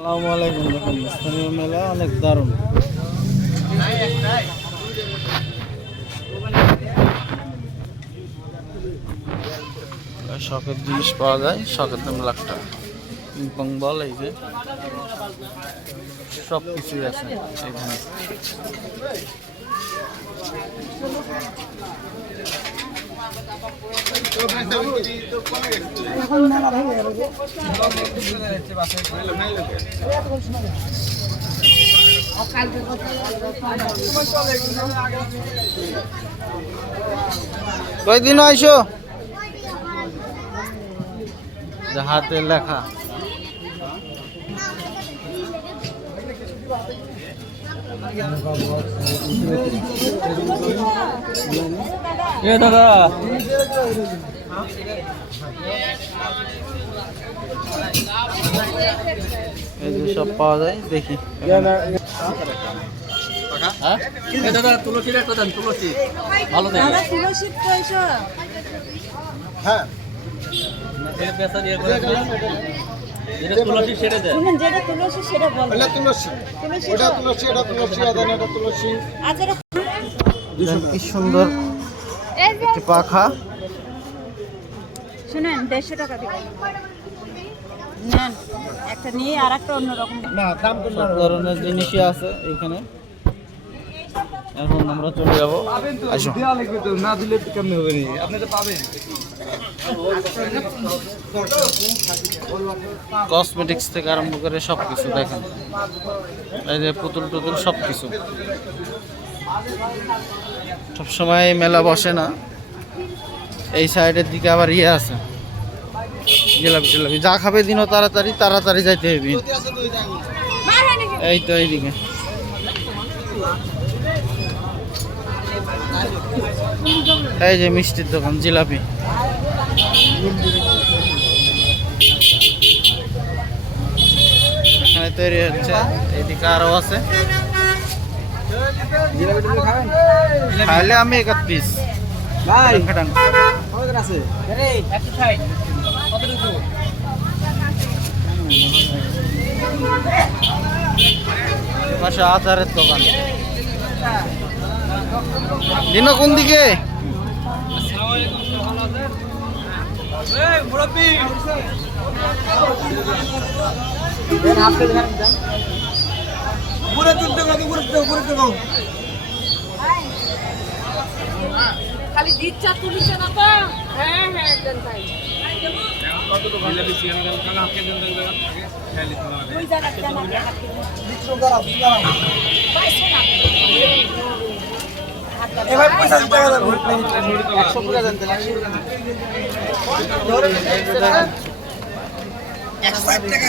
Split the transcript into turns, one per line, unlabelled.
আসসালামু আলাইকুম দেখুন স্থানীয় মেলা অনেক দারুণ। শখের জিনিস পাওয়া যায় শখের দাম লাখ টাকা। পিংপং বল এই যে। সব কিছুই আছে এখানে। কয়দিন আইসো হাতে লেখা। এ দাদা। এই যে সব পাওয়া যায় দেখি। হ্যাঁ?
দাদা তুলসীর একটা দেন তুলসী। ভালো দেন
দাদা তুলসী পয়সা
বেচা দিয়ে। করে যেটা তুলসী সেটা দেন
শুনুন যেটা তুলসী সেটা বলো।
এটা তুলসী
তুলসী
ওটা তুলসী এটা তুলসী। আদান এটা তুলসী
আচ্ছা
কি সুন্দর একটি পাখা।
শুনেন দেড়শো টাকা দিবেন নেন একটা নিয়ে আর একটা অন্যরকম।
না দাম
ধরনের জিনিসই আছে এখানে। এখন আমরা চলে যাব। আসো
না দিলে কেমন হবে নি আপনি তো পাবেন।
কসমেটিক্স থেকে আরম্ভ করে সব কিছু দেখেন। এই যে পুতুল টুতুল সব কিছু সবসময় এই মেলা বসে না। এই সাইডের দিকে আবার ইয়ে আছে। জিলাপি টিলাপি। যা খাবে দিনও তাড়াতাড়ি তাড়াতাড়ি যাইতে হবে। এই তো এইদিকে। এই যে মিষ্টির দোকান জিলাপি। এখানে তৈরি হচ্ছে এইদিকে আরও আছে। খাইলে আমি এক পিস পাশে আচারের দোকান। দিন কোন দিকে?
কত
খালি দিচ্ছা তুলিছে না তো? হ্যাঁ হ্যাঁ একদম তাই। ওই
একশো টাকা